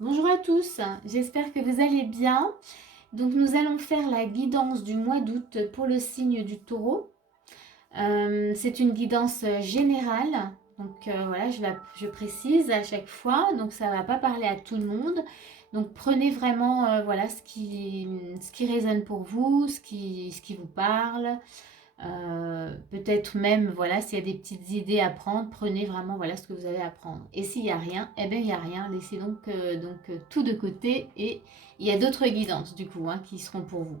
Bonjour à tous, j'espère que vous allez bien. Donc nous allons faire la guidance du mois d'août pour le signe du taureau. C'est une guidance générale, donc voilà, je précise à chaque fois, donc ça ne va pas parler à tout le monde. Donc prenez vraiment voilà, ce qui résonne pour vous, ce qui vous parle. Peut-être même, voilà, s'il y a des petites idées à prendre, prenez vraiment, voilà, ce que vous avez à prendre. Et s'il n'y a rien, eh bien, il n'y a rien. Laissez donc tout de côté et il y a d'autres guidances, du coup, hein, qui seront pour vous.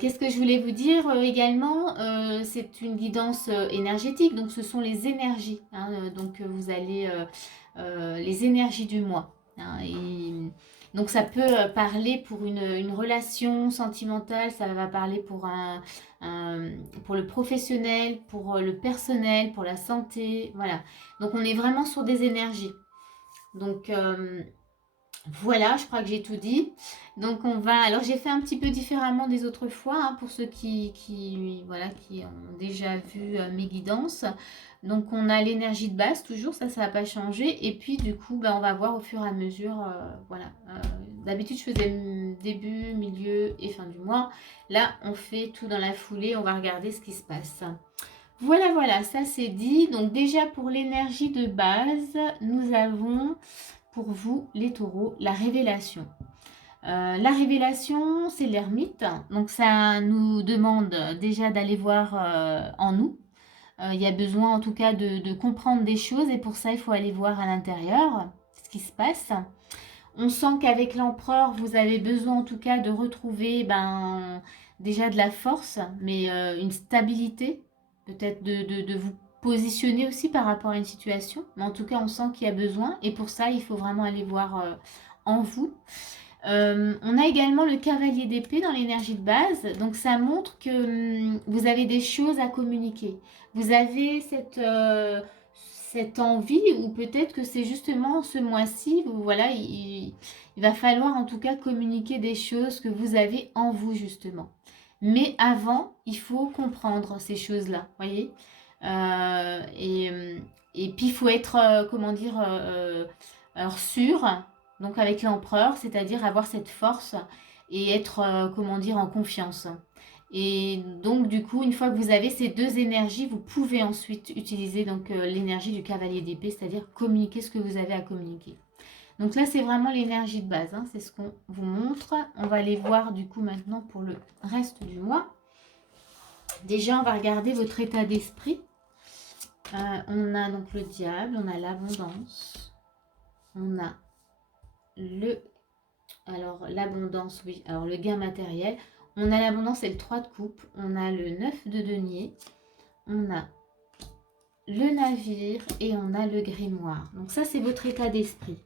Qu'est-ce que je voulais vous dire également c'est une guidance énergétique, donc ce sont les énergies. Hein, donc vous allez les énergies du mois. Hein, donc ça peut parler pour une relation sentimentale, ça va parler un- pour le professionnel, pour le personnel, pour la santé. Voilà. Donc on est vraiment sur des énergies. Donc voilà, je crois que j'ai tout dit. Donc on va. Alors j'ai fait un petit peu différemment des autres fois hein, pour ceux voilà, qui ont déjà vu mes guidances. Donc on a l'énergie de base toujours, ça va pas changer. Et puis du coup, on va voir au fur et à mesure. Voilà. D'habitude je faisais début, milieu et fin du mois. Là on fait tout dans la foulée, on va regarder ce qui se passe. Voilà, voilà, ça c'est dit. Donc déjà pour l'énergie de base, nous avons pour vous les taureaux la révélation. La révélation, c'est l'ermite. Donc ça nous demande déjà d'aller voir en nous. Il y a besoin en tout cas de comprendre des choses et pour ça il faut aller voir à l'intérieur ce qui se passe. On sent qu'avec l'empereur, vous avez besoin en tout cas de retrouver déjà de la force, mais une stabilité, peut-être de vous positionner aussi par rapport à une situation. Mais en tout cas, on sent qu'il y a besoin et pour ça, il faut vraiment aller voir en vous. On a également le cavalier d'épée dans l'énergie de base. Donc ça montre que vous avez des choses à communiquer. Vous avez cette envie ou peut-être que c'est justement ce mois-ci, voilà, il va falloir en tout cas communiquer des choses que vous avez en vous justement. Mais avant, il faut comprendre ces choses-là, voyez. Euh, et, euh, et puis il faut être, comment dire, alors sûr donc avec l'empereur, c'est-à-dire avoir cette force et être, comment dire, en confiance. Et donc du coup, une fois que vous avez ces deux énergies, vous pouvez ensuite utiliser donc l'énergie du cavalier d'épée, c'est-à-dire communiquer ce que vous avez à communiquer. Donc là, c'est vraiment l'énergie de base, hein, c'est ce qu'on vous montre. On va aller voir du coup maintenant pour le reste du mois. Déjà, on va regarder votre état d'esprit. On a donc le diable, on a l'abondance, on a le alors, l'abondance, oui. Alors, le gain matériel. On a l'abondance et le 3 de coupe. On a le 9 de denier. On a le navire et on a le grimoire. Donc, ça, c'est votre état d'esprit.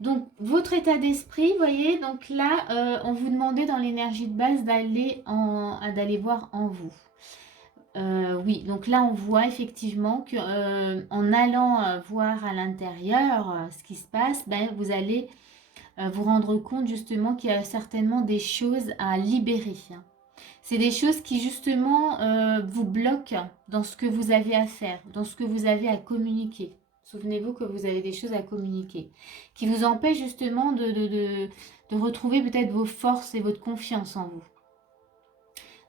Donc, votre état d'esprit, vous voyez, donc là, on vous demandait dans l'énergie de base d'aller voir en vous. Oui, donc là, on voit effectivement que en allant voir à l'intérieur ce qui se passe, vous allez vous rendre compte justement qu'il y a certainement des choses à libérer. C'est des choses qui justement vous bloquent dans ce que vous avez à faire, dans ce que vous avez à communiquer. Souvenez-vous que vous avez des choses à communiquer, qui vous empêchent justement de retrouver peut-être vos forces et votre confiance en vous.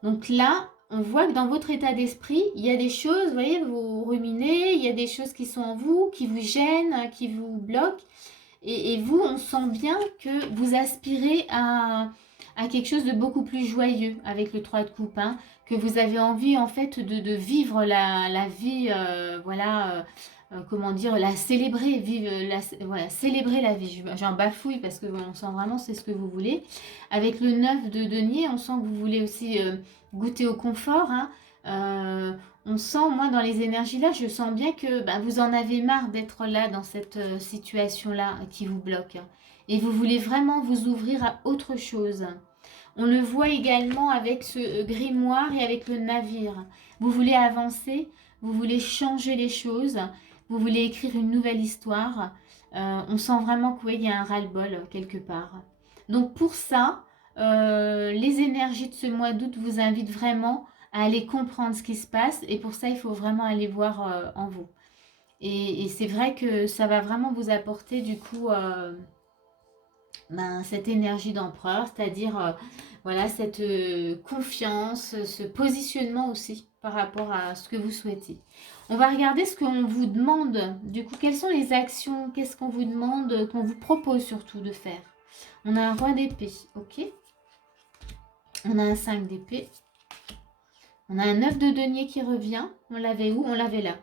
Donc là, on voit que dans votre état d'esprit, il y a des choses, vous voyez, vous ruminez, il y a des choses qui sont en vous, qui vous gênent, qui vous bloquent. Et vous, on sent bien que vous aspirez à quelque chose de beaucoup plus joyeux avec le 3 de coupe, hein, que vous avez envie en fait de vivre la vie, voilà, comment dire, la célébrer, vivre, voilà, célébrer la vie. J'en bafouille parce que on sent vraiment c'est ce que vous voulez. Avec le 9 de denier, on sent que vous voulez aussi goûter au confort, hein. On sent, moi, dans les énergies-là, je sens bien que vous en avez marre d'être là, dans cette situation-là qui vous bloque. Et vous voulez vraiment vous ouvrir à autre chose. On le voit également avec ce grimoire et avec le navire. Vous voulez avancer, vous voulez changer les choses, vous voulez écrire une nouvelle histoire. On sent vraiment qu'il y a un ras-le-bol quelque part. Donc pour ça, les énergies de ce mois d'août vous invitent vraiment à aller comprendre ce qui se passe et pour ça il faut vraiment aller voir en vous. Et c'est vrai que ça va vraiment vous apporter du coup ben, cette énergie d'empereur, c'est-à-dire voilà, cette confiance, ce positionnement aussi par rapport à ce que vous souhaitez. On va regarder ce qu'on vous demande. Du coup, quelles sont les actions, qu'est-ce qu'on vous demande, qu'on vous propose surtout de faire. On a un roi d'épée, ok. On a un 5 d'épée. On a un 9 de denier qui revient. On l'avait où? On l'avait là.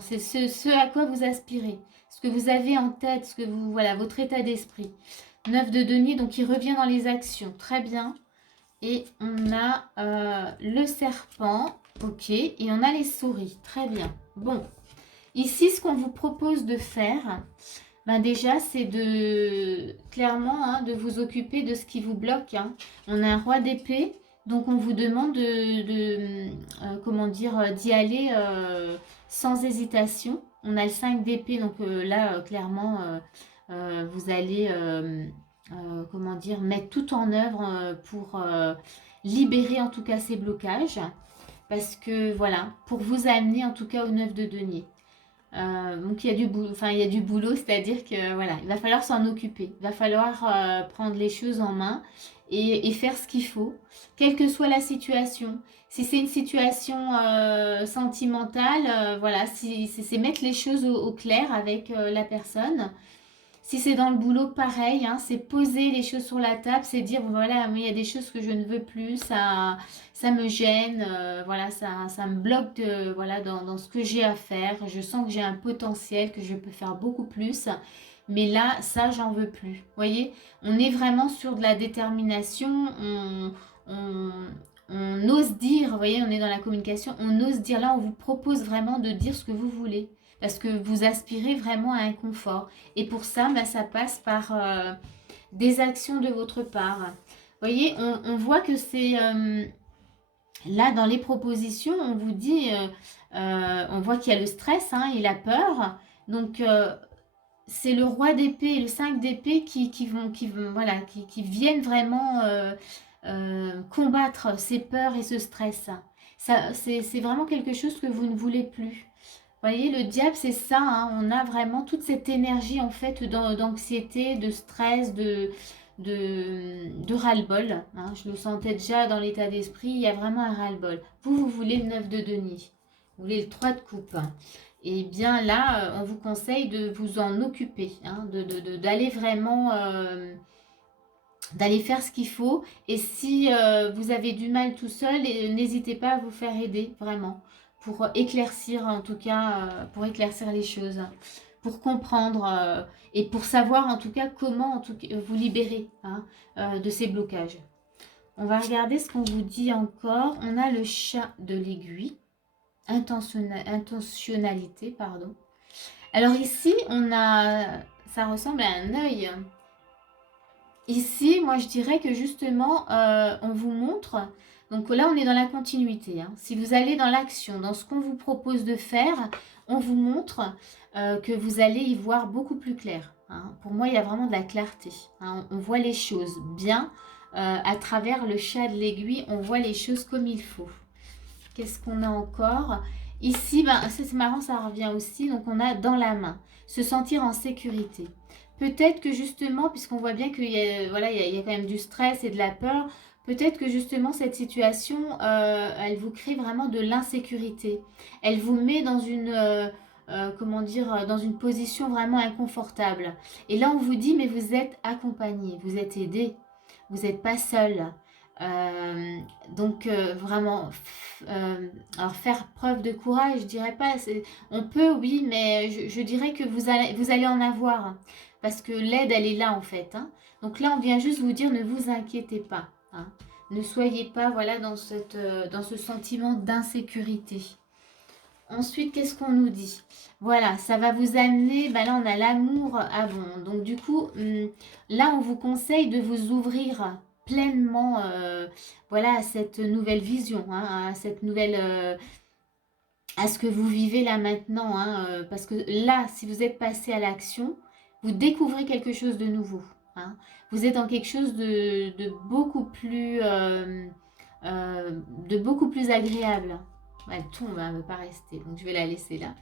C'est ce à quoi vous aspirez. Ce que vous avez en tête, ce que vous, voilà, votre état d'esprit. 9 de denier, donc il revient dans les actions. Très bien. Et on a le serpent. Ok. Et on a les souris. Très bien. Bon. Ici, ce qu'on vous propose de faire, ben déjà, c'est de clairement de vous occuper de ce qui vous bloque. Hein. On a un roi d'épée, donc on vous demande comment dire, d'y aller sans hésitation. On a le 5 d'épée, donc là, clairement, vous allez, comment dire, mettre tout en œuvre pour libérer en tout cas ces blocages. Parce que voilà, pour vous amener en tout cas au 9 de denier. Donc il y a du boulot, enfin il y a du boulot, c'est-à-dire que voilà, il va falloir s'en occuper, il va falloir prendre les choses en main et faire ce qu'il faut, quelle que soit la situation. Si c'est une situation sentimentale, voilà, si c'est mettre les choses au clair avec la personne. Si c'est dans le boulot, pareil, hein, c'est poser les choses sur la table, c'est dire, voilà, mais il y a des choses que je ne veux plus, ça me gêne, voilà, ça me bloque voilà, dans ce que j'ai à faire. Je sens que j'ai un potentiel, que je peux faire beaucoup plus, mais là, ça, j'en veux plus. Vous voyez, on est vraiment sur de la détermination, on, on ose dire, vous voyez, on est dans la communication, on ose dire, là, on vous propose vraiment de dire ce que vous voulez. Parce que vous aspirez vraiment à un confort. Et pour ça, bah, ça passe par des actions de votre part. Vous voyez, on voit que c'est là dans les propositions, on vous dit, on voit qu'il y a le stress hein, et la peur. Donc c'est le roi d'épée et le 5 d'épée voilà, qui viennent vraiment combattre ces peurs et ce stress. Ça, c'est vraiment quelque chose que vous ne voulez plus. Vous voyez, le diable, c'est ça. Hein, on a vraiment toute cette énergie, en fait, d'anxiété, de stress, de ras-le-bol. Hein. Je le sentais déjà dans l'état d'esprit. Il y a vraiment un ras-le-bol. Vous voulez le 9 de denier. Vous voulez le 3 de coupe. Hein. Et bien là, on vous conseille de vous en occuper. Hein, d'aller vraiment... d'aller faire ce qu'il faut. Et si vous avez du mal tout seul, n'hésitez pas à vous faire aider, vraiment pour éclaircir en tout cas, pour éclaircir les choses, pour comprendre et pour savoir en tout cas comment en tout cas, vous libérer hein, de ces blocages. On va regarder ce qu'on vous dit encore. On a le chat de l'aiguille, intentionnalité, pardon. Alors ici, on a, ça ressemble à un œil. Ici, moi je dirais que justement, on vous montre, donc là on est dans la continuité, hein. Si vous allez dans l'action, dans ce qu'on vous propose de faire, on vous montre que vous allez y voir beaucoup plus clair. Hein. Pour moi, il y a vraiment de la clarté. Hein. On voit les choses bien, à travers le chat de l'aiguille, on voit les choses comme il faut. Qu'est-ce qu'on a encore? Ici, ben, c'est marrant, ça revient aussi, donc on a dans la main, se sentir en sécurité. Peut-être que justement, puisqu'on voit bien qu'il y a, voilà, il y a quand même du stress et de la peur, peut-être que justement cette situation, elle vous crée vraiment de l'insécurité. Elle vous met dans une, comment dire, dans une position vraiment inconfortable. Et là, on vous dit, mais vous êtes accompagné, vous êtes aidé, vous n'êtes pas seul. Donc vraiment, alors faire preuve de courage, je dirais pas, on peut oui, mais je dirais que vous allez en avoir. Parce que l'aide, elle est là en fait. Hein. Donc là, on vient juste vous dire, ne vous inquiétez pas. Hein. Ne soyez pas voilà, dans ce sentiment d'insécurité. Ensuite, qu'est-ce qu'on nous dit? Voilà, ça va vous amener, ben là on a l'amour avant. Donc du coup, là on vous conseille de vous ouvrir pleinement voilà, à cette nouvelle vision, hein, à cette nouvelle... à ce que vous vivez là maintenant. Hein, parce que là, si vous êtes passé à l'action, vous découvrez quelque chose de nouveau. Hein. Vous êtes dans quelque chose de beaucoup plus agréable. Elle tombe, hein, elle ne veut pas rester. Donc, je vais la laisser là.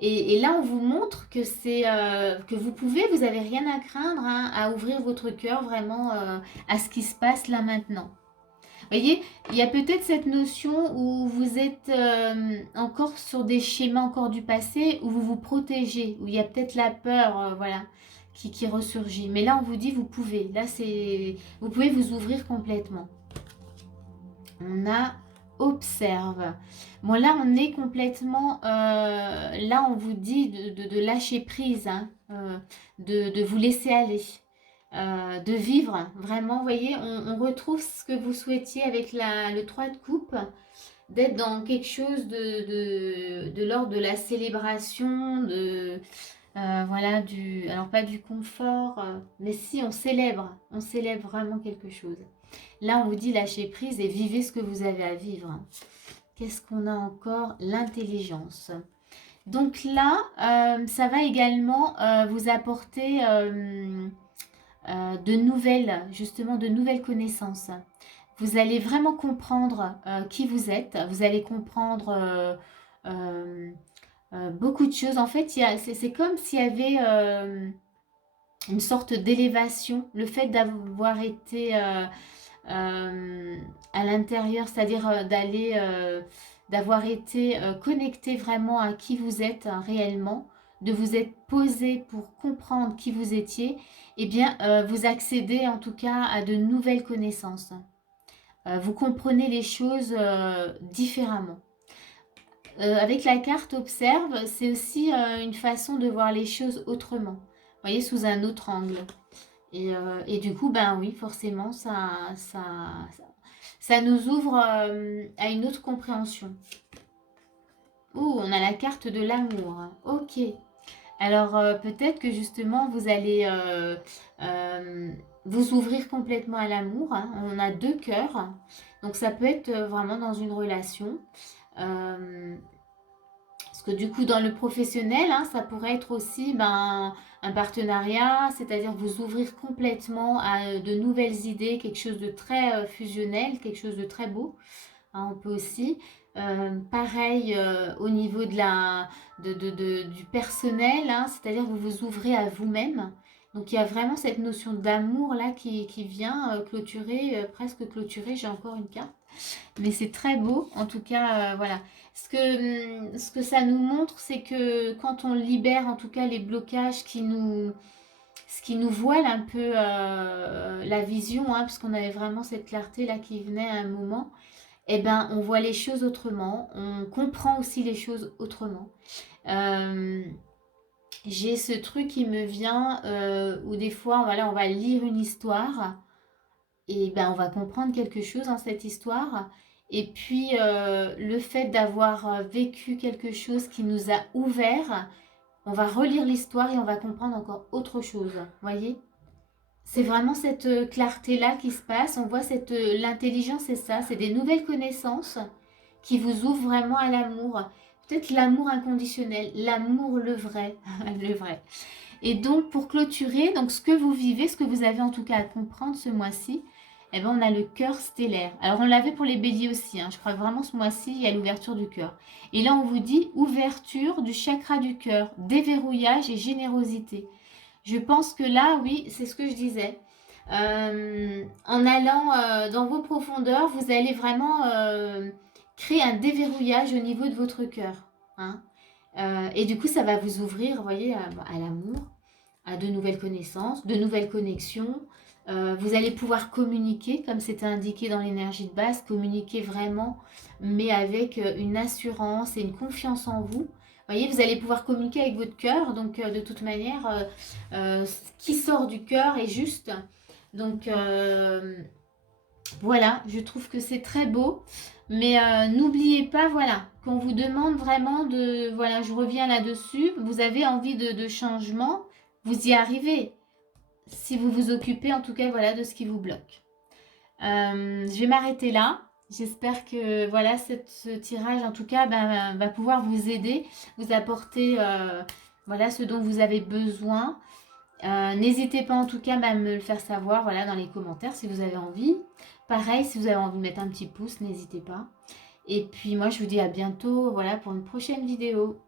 Et là, on vous montre que que vous pouvez, vous n'avez rien à craindre, hein, à ouvrir votre cœur vraiment à ce qui se passe là maintenant. Vous voyez, il y a peut-être cette notion où vous êtes encore sur des schémas encore du passé, où vous vous protégez, où il y a peut-être la peur, voilà, qui ressurgit. Mais là, on vous dit, vous pouvez. Là, vous pouvez vous ouvrir complètement. On a observe. Bon, là, on est complètement... là, on vous dit de lâcher prise, hein, de vous laisser aller. De vivre, vraiment, vous voyez, on retrouve ce que vous souhaitiez avec le 3 de coupe, d'être dans quelque chose de l'ordre de la célébration, voilà, alors pas du confort, mais si, on célèbre vraiment quelque chose. Là, on vous dit lâcher prise et vivez ce que vous avez à vivre. Qu'est-ce qu'on a encore? L'intelligence. Donc là, ça va également vous apporter de nouvelles connaissances. Vous allez vraiment comprendre qui vous êtes. Vous allez comprendre beaucoup de choses. En fait, c'est comme s'il y avait une sorte d'élévation. Le fait d'avoir été à l'intérieur, c'est-à-dire d'avoir été connecté vraiment à qui vous êtes réellement, de vous être posé pour comprendre qui vous étiez, eh bien, vous accédez en tout cas à de nouvelles connaissances. Vous comprenez les choses différemment. Avec la carte Observe, c'est aussi une façon de voir les choses autrement. Vous voyez, sous un autre angle. Et du coup, ben oui, forcément, ça nous ouvre à une autre compréhension. Oh, on a la carte de l'amour. Ok. Alors, peut-être que justement, vous allez vous ouvrir complètement à l'amour. Hein. On a 2 cœurs. Donc, ça peut être vraiment dans une relation. Parce que du coup, dans le professionnel, hein, ça pourrait être aussi un partenariat, c'est-à-dire vous ouvrir complètement à de nouvelles idées, quelque chose de très fusionnel, quelque chose de très beau. Hein, on peut aussi. Pareil au niveau du personnel, hein, c'est-à-dire vous vous ouvrez à vous-même. Donc il y a vraiment cette notion d'amour là qui vient clôturer, presque clôturer, j'ai encore une carte. Mais c'est très beau, en tout cas, voilà. Ce que ça nous montre, c'est que quand on libère en tout cas les blocages ce qui nous voile un peu la vision, hein, puisqu'on avait vraiment cette clarté là qui venait à un moment, eh ben, on voit les choses autrement, on comprend aussi les choses autrement. J'ai ce truc qui me vient où des fois, voilà, on va lire une histoire et ben, on va comprendre quelque chose dans cette histoire. Et puis, le fait d'avoir vécu quelque chose qui nous a ouvert, on va relire l'histoire et on va comprendre encore autre chose. Voyez? C'est vraiment cette clarté-là qui se passe. On voit l'intelligence, c'est ça, c'est des nouvelles connaissances qui vous ouvrent vraiment à l'amour. Peut-être l'amour inconditionnel, l'amour le vrai, le vrai. Et donc, pour clôturer, donc ce que vous vivez, ce que vous avez en tout cas à comprendre ce mois-ci, eh ben, on a le cœur stellaire. Alors, on l'avait pour les béliers aussi. Hein. Je crois vraiment ce mois-ci, il y a l'ouverture du cœur. Et là, on vous dit ouverture du chakra du cœur, déverrouillage et générosité. Je pense que là, oui, c'est ce que je disais. En allant dans vos profondeurs, vous allez vraiment créer un déverrouillage au niveau de votre cœur. Hein. Et du coup, ça va vous ouvrir, vous voyez, à l'amour, à de nouvelles connaissances, de nouvelles connexions. Vous allez pouvoir communiquer, comme c'était indiqué dans l'énergie de base, communiquer vraiment, mais avec une assurance et une confiance en vous. Vous voyez, vous allez pouvoir communiquer avec votre cœur, donc de toute manière, ce qui sort du cœur est juste. Donc voilà, je trouve que c'est très beau. Mais n'oubliez pas, voilà, qu'on vous demande vraiment voilà, je reviens là-dessus, vous avez envie de changement, vous y arrivez. Si vous vous occupez en tout cas, voilà, de ce qui vous bloque. Je vais m'arrêter là. J'espère que voilà, ce tirage en tout cas va pouvoir vous aider, vous apporter voilà, ce dont vous avez besoin. N'hésitez pas en tout cas à me le faire savoir voilà, dans les commentaires si vous avez envie. Pareil, si vous avez envie de mettre un petit pouce, n'hésitez pas. Et puis moi, je vous dis à bientôt, voilà, pour une prochaine vidéo.